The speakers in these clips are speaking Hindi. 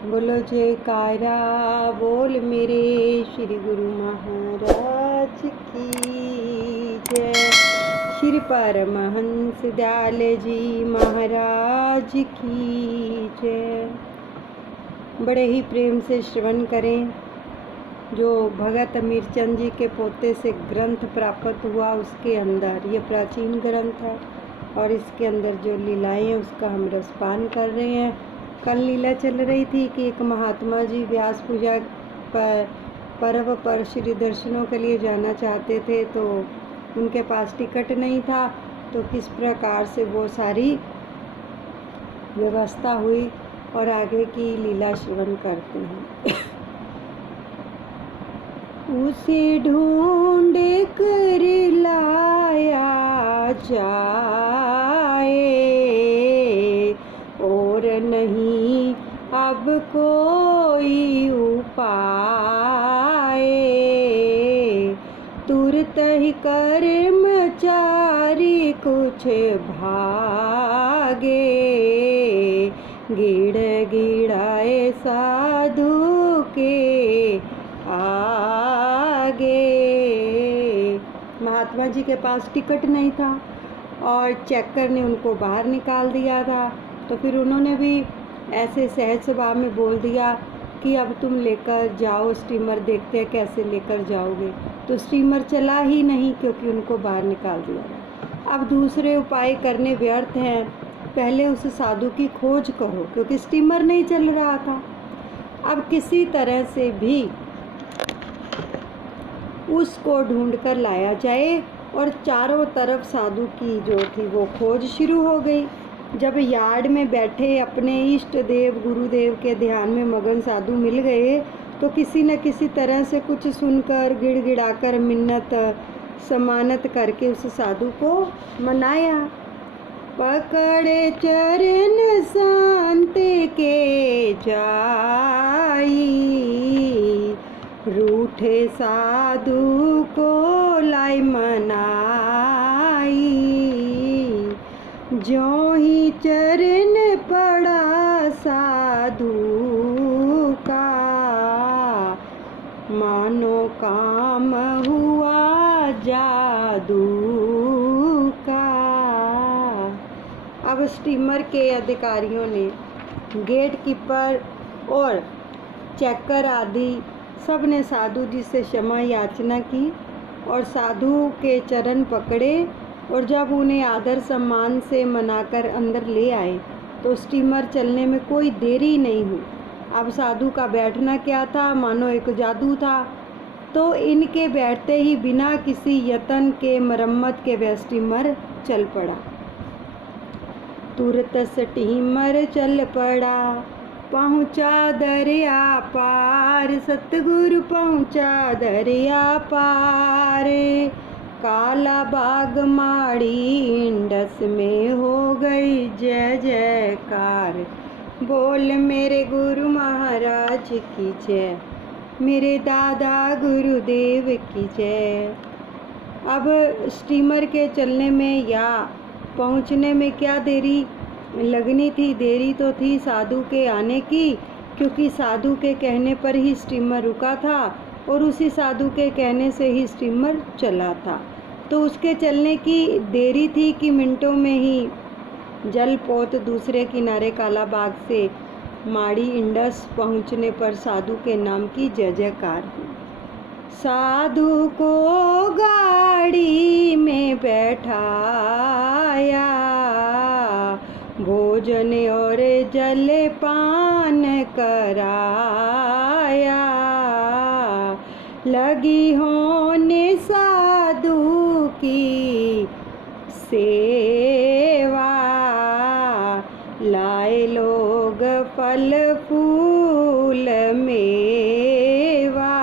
बोलो जयकारा बोल मेरे श्री गुरु महाराज की जय। श्री परमहंस दयाल जी महाराज की जय। बड़े ही प्रेम से श्रवण करें। जो भगत अमीरचंद जी के पोते से ग्रंथ प्राप्त हुआ उसके अंदर, ये प्राचीन ग्रंथ है और इसके अंदर जो लीलाएं हैं उसका हम रसपान कर रहे हैं। कल लीला चल रही थी कि एक महात्मा जी व्यास पूजा पर्व पर श्री दर्शनों के लिए जाना चाहते थे, तो उनके पास टिकट नहीं था, तो किस प्रकार से वो सारी व्यवस्था हुई और आगे की लीला श्रवण करते हैं। उसे ढूंढ कर लाया जाए और नहीं अब कोई उपाय। तुरत ही कर्मचारी कुछ भागे, गिड़ गिड़ाए साधु के आगे। महात्मा जी के पास टिकट नहीं था और चेकर ने उनको बाहर निकाल दिया था, तो फिर उन्होंने भी ऐसे सहज स्वभाव में बोल दिया कि अब तुम लेकर जाओ स्टीमर, देखते हैं कैसे लेकर जाओगे। तो स्टीमर चला ही नहीं क्योंकि उनको बाहर निकाल दिया था। अब दूसरे उपाय करने व्यर्थ हैं, पहले उस साधु की खोज करो, क्योंकि स्टीमर नहीं चल रहा था। अब किसी तरह से भी उसको ढूंढकर लाया जाए और चारों तरफ साधु की जो थी वो खोज शुरू हो गई। जब यार्ड में बैठे अपने इष्ट देव गुरुदेव के ध्यान में मगन साधु मिल गए, तो किसी न किसी तरह से कुछ सुनकर गिड़गिड़ाकर मिन्नत समानत करके उस साधु को मनाया। पकड़े चरण शांत के जाई, रूठे साधु को लाई मनाई। जो ही चरण पड़ा साधु का, मानो काम हुआ जादू का। अब स्टीमर के अधिकारियों ने, गेट कीपर और चेकर आदि सब ने साधु जी से क्षमा याचना की और साधु के चरण पकड़े, और जब उन्हें आदर सम्मान से मनाकर अंदर ले आए तो स्टीमर चलने में कोई देरी नहीं हुई। अब साधु का बैठना क्या था, मानो एक जादू था। तो इनके बैठते ही बिना किसी यत्न के मरम्मत के वह स्टीमर चल पड़ा। तुरंत स्टीमर चल पड़ा, पहुँचा दरिया पार, सतगुरु पहुँचा दरिया पार। काला बाग माड़ी इंडस में हो गई जय जयकार। बोल मेरे गुरु महाराज की जय, मेरे दादा गुरुदेव की जय। अब स्टीमर के चलने में या पहुंचने में क्या देरी लगनी थी, देरी तो थी साधु के आने की, क्योंकि साधु के कहने पर ही स्टीमर रुका था और उसी साधु के कहने से ही स्टीमर चला था। तो उसके चलने की देरी थी कि मिनटों में ही जलपोत दूसरे किनारे काला बाग से माड़ी इंडस पहुंचने पर साधु के नाम की जय जयकार हुई। साधु को गाड़ी में बैठाया, भोजन और जल पान कराया। लगी होने साधु की सेवा, लाए लोग फल फूल मेवा।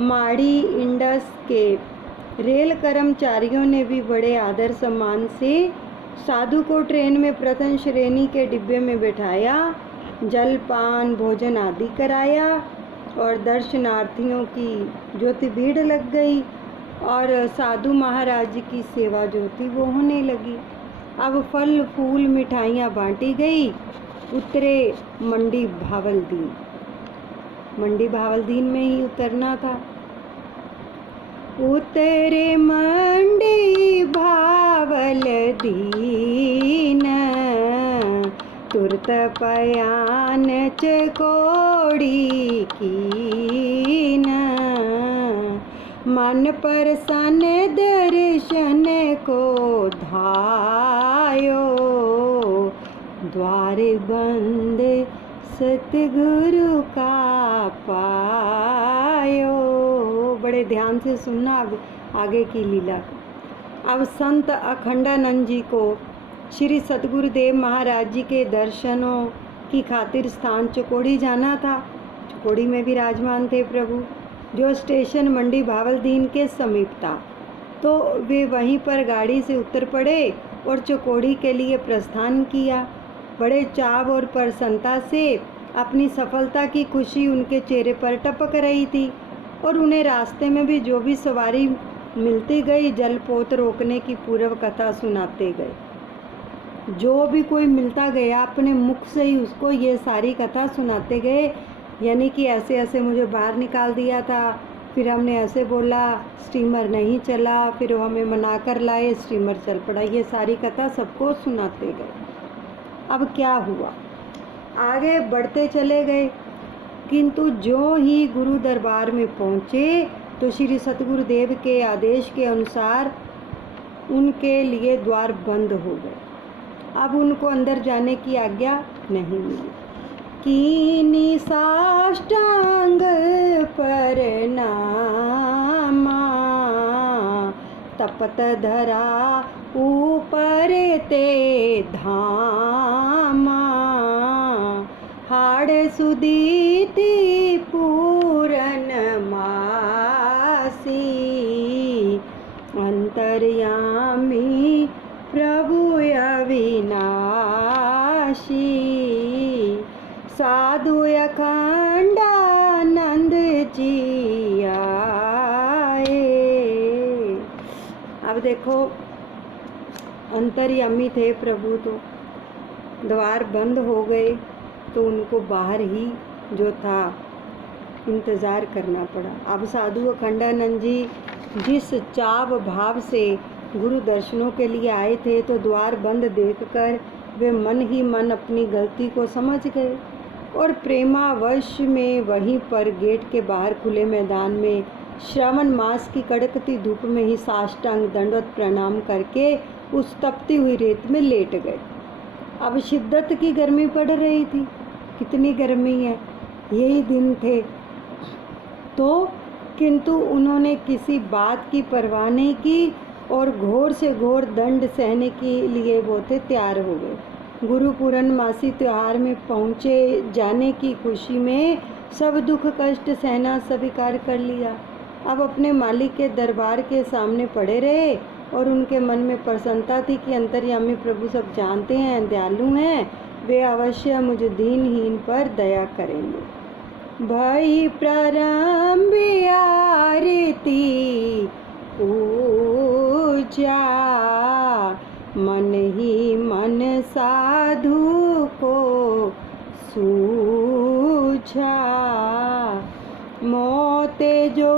माड़ी इंडस के रेल कर्मचारियों ने भी बड़े आदर सम्मान से साधु को ट्रेन में प्रथम श्रेणी के डिब्बे में बिठाया, जलपान भोजन आदि कराया और दर्शनार्थियों की जो थी भीड़ लग गई और साधु महाराज की सेवा जो थी वो होने लगी। अब फल फूल मिठाइयाँ बांटी गई उतरे मंडी भावलदीन। मंडी भावलदीन में ही उतरना था। उतरे मंडी भावलदीन, तुरत पयान चकोड़ी कीन। मन प्रसन्न दर्शन को धायो, द्वार बंद सतगुरु का पायो। बड़े ध्यान से सुनना अब आगे की लीला। अब संत अखंडानंद जी को श्री सतगुरुदेव महाराज जी के दर्शनों की खातिर स्थान चकोड़ी जाना था। चकोड़ी में विराजमान थे प्रभु, जो स्टेशन मंडी भावलदीन के समीप था। तो वे वहीं पर गाड़ी से उतर पड़े और चकोड़ी के लिए प्रस्थान किया। बड़े चाव और प्रसन्नता से अपनी सफलता की खुशी उनके चेहरे पर टपक रही थी। और उन्हें रास्ते में भी जो भी सवारी मिलती गई जलपोत रोकने की पूर्व कथा सुनाते गए। जो भी कोई मिलता गया अपने मुख से ही उसको ये सारी कथा सुनाते गए। यानी कि ऐसे ऐसे मुझे बाहर निकाल दिया था, फिर हमने ऐसे बोला, स्टीमर नहीं चला, फिर वो हमें मना कर लाए, स्टीमर चल पड़ा। ये सारी कथा सबको सुनाते गए। अब क्या हुआ, आगे बढ़ते चले गए। किंतु जो ही गुरु दरबार में पहुँचे तो श्री सतगुरुदेव के आदेश के अनुसार उनके लिए द्वार बंद हो गए। अब उनको अंदर जाने की आज्ञा नहीं मिली। कीनी साष्टांग प्रणामा, तपत धरा ऊपर ते धामा। हाड़ सुदीति पूरन मासी, अंतर्यामी प्रभु अविनाशी। साधु अखंडानंद जी आए। अब देखो, अंतर्यामी थे प्रभु, तो द्वार बंद हो गए तो उनको बाहर ही जो था इंतज़ार करना पड़ा। अब साधु अखंडानंद जी जिस चाव भाव से गुरु दर्शनों के लिए आए थे, तो द्वार बंद देखकर वे मन ही मन अपनी गलती को समझ गए और प्रेमावश में वहीं पर गेट के बाहर खुले मैदान में श्रावण मास की कड़कती धूप में ही साष्टांग दंडवत प्रणाम करके उस तपती हुई रेत में लेट गए। अब शिद्दत की गर्मी पड़ रही थी। कितनी गर्मी है, यही दिन थे। तो किंतु उन्होंने किसी बात की परवाह नहीं की और घोर से घोर दंड सहने के लिए वो थे तैयार हो गए। गुरु पूर्णमासी त्यौहार में पहुँचे जाने की खुशी में सब दुख कष्ट सहना स्वीकार कर लिया। अब अपने मालिक के दरबार के सामने पड़े रहे और उनके मन में प्रसन्नता थी कि अंतर्यामी प्रभु सब जानते हैं, दयालु हैं, वे अवश्य मुझ दीनहीन पर दया करेंगे। भई प्रारंभ आरती पूजा, मन ही मन साधु को सूझा। मोते जो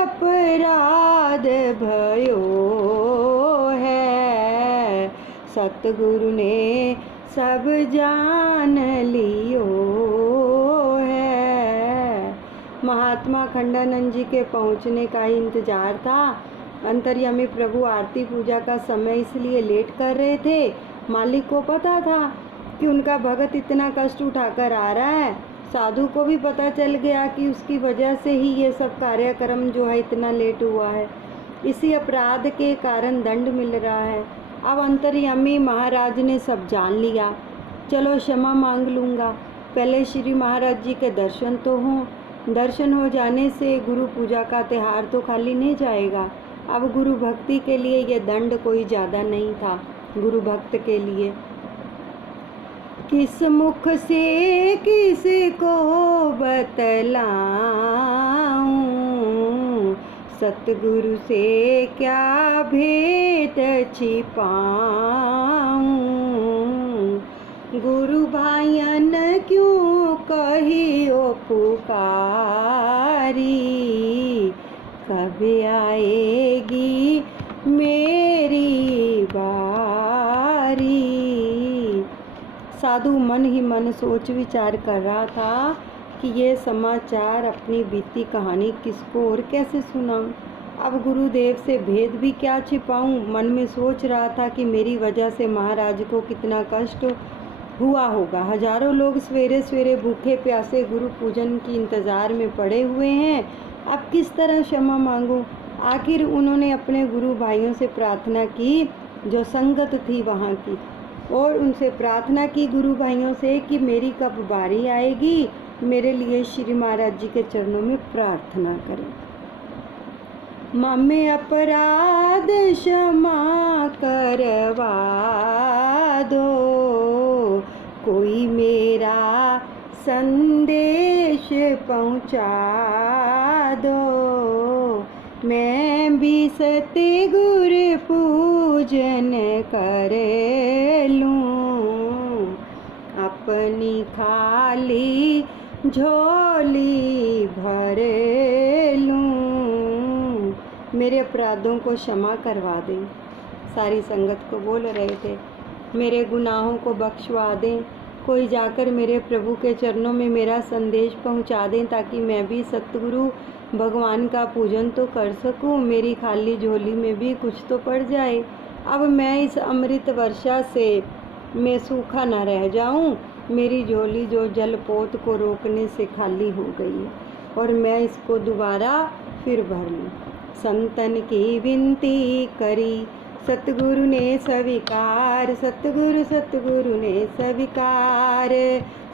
अपराध भयो है, सतगुरु ने सब जान लियो है। महात्मा अखंडानंद जी के पहुँचने का ही इंतजार था। अंतर्यामी प्रभु आरती पूजा का समय इसलिए लेट कर रहे थे। मालिक को पता था कि उनका भगत इतना कष्ट उठाकर आ रहा है। साधु को भी पता चल गया कि उसकी वजह से ही ये सब कार्यक्रम जो है इतना लेट हुआ है, इसी अपराध के कारण दंड मिल रहा है। अब अंतर्यामी महाराज ने सब जान लिया। चलो क्षमा मांग लूँगा, पहले श्री महाराज जी के दर्शन तो हों। दर्शन हो जाने से गुरु पूजा का त्यौहार तो खाली नहीं जाएगा। अब गुरु भक्ति के लिए ये दंड कोई ज़्यादा नहीं था। गुरु भक्त के लिए किस मुख से किसको बतलाऊं, सतगुरु से क्या भेद छिपाऊं। गुरु भाइयन क्यों कहियो पुकारी, कब आएगी मेरी बारी। साधु मन ही मन सोच विचार कर रहा था कि ये समाचार अपनी बीती कहानी किसको और कैसे सुनाऊं। अब गुरुदेव से भेद भी क्या छिपाऊं। मन में सोच रहा था कि मेरी वजह से महाराज को कितना कष्ट हुआ होगा। हजारों लोग सवेरे सवेरे भूखे प्यासे गुरु पूजन की इंतज़ार में पड़े हुए हैं। अब किस तरह क्षमा मांगूं। आखिर उन्होंने अपने गुरु भाइयों से प्रार्थना की जो संगत थी वहाँ की, और उनसे प्रार्थना की गुरु भाइयों से कि मेरी कब बारी आएगी, मेरे लिए श्री महाराज जी के चरणों में प्रार्थना करें। मम्मी अपराध क्षमा करवा दो, कोई मेरा संदेश पहुँचा दो, मैं भी सतगुर पूजन कर लूँ, अपनी खाली झोली भर लूँ। मेरे अपराधों को क्षमा करवा दें। सारी संगत को बोल रहे थे, मेरे गुनाहों को बख्शवा दें। कोई जाकर मेरे प्रभु के चरणों में मेरा संदेश पहुंचा दें, ताकि मैं भी सतगुरु भगवान का पूजन तो कर सकूं, मेरी खाली झोली में भी कुछ तो पड़ जाए। अब मैं इस अमृत वर्षा से मैं सूखा न रह जाऊं। मेरी झोली जो जलपोत को रोकने से खाली हो गई है, और मैं इसको दोबारा फिर भर लूँ। संतन की विनती करी, सतगुरु ने स्वीकार, सतगुरु ने स्वीकार।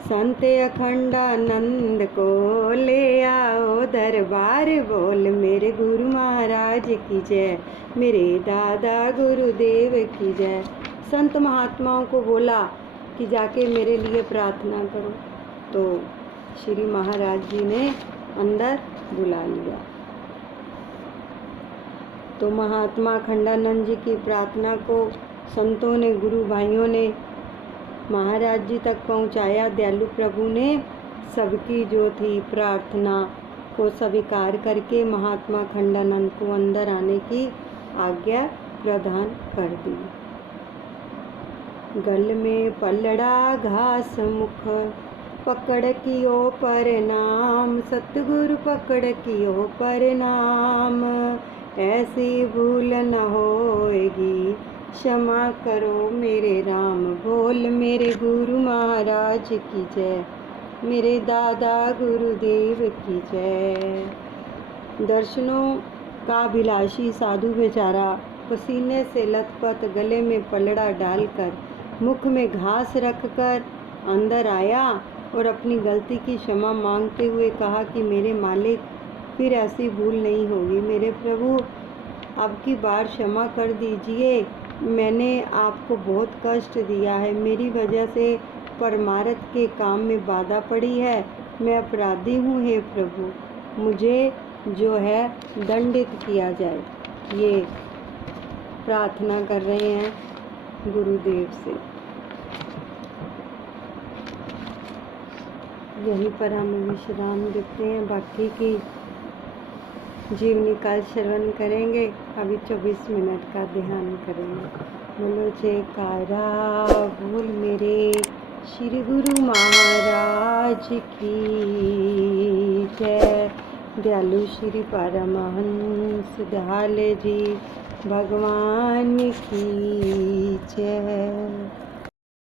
संत अखंडानंद को ले आओ दरबार, बोल मेरे गुरु महाराज की जय, मेरे दादा गुरुदेव की जय। संत महात्माओं को बोला कि जाके मेरे लिए प्रार्थना करो, तो श्री महाराज जी ने अंदर बुला लिया। तो महात्मा अखंडानंद जी की प्रार्थना को संतों ने, गुरु भाइयों ने महाराज जी तक पहुंचाया। दयालु प्रभु ने सबकी जो थी प्रार्थना को स्वीकार करके महात्मा अखंडानंद को अंदर आने की आज्ञा प्रदान कर दी। गल में पलड़ा घास मुख, पकड़ कियो परनाम, सतगुरु पकड़ कियो परनाम। ऐसी भूल न होएगी, क्षमा करो मेरे राम, बोल मेरे गुरु महाराज की जय, मेरे दादा गुरुदेव की जय। दर्शनों का अभिलाषी साधु बेचारा पसीने से लथपथ, गले में पलड़ा डालकर, मुख में घास रखकर अंदर आया और अपनी गलती की क्षमा मांगते हुए कहा कि मेरे मालिक, फिर ऐसी भूल नहीं होगी। मेरे प्रभु, अब की बार क्षमा कर दीजिए, मैंने आपको बहुत कष्ट दिया है, मेरी वजह से परमार्थ के काम में बाधा पड़ी है, मैं अपराधी हूँ। हे प्रभु, मुझे जो है दंडित किया जाए। ये प्रार्थना कर रहे हैं गुरुदेव से। यहीं पर हम विश्राम देते हैं, बाकी की जीवनी काल श्रवण करेंगे। अभी 24 मिनट का ध्यान करेंगे। बोलो जयकारा बोल मेरे श्री गुरु महाराज की जय। दयालु श्री परमहंस दयाले जी भगवान की जय।